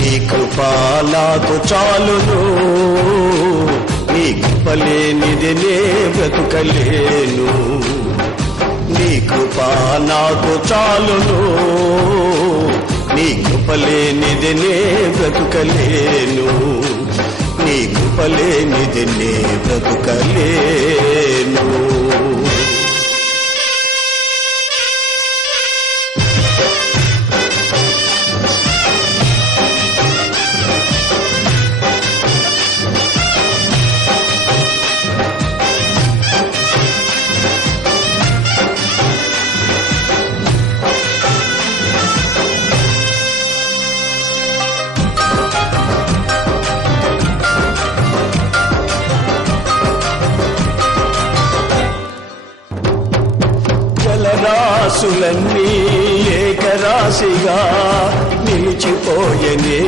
నీ కృపా నాకు చాలును, నీ కృపలేనిది నే బ్రతుకలేను. నీ కృపా నాకు చాలును, నీ కృపలేనిది నే బ్రతుకలేను. నీ కృపలేనిది నే బ్రతుకలేను. జలరాశులన్నీ ఏకరాశిగా నిలిచిపోయనే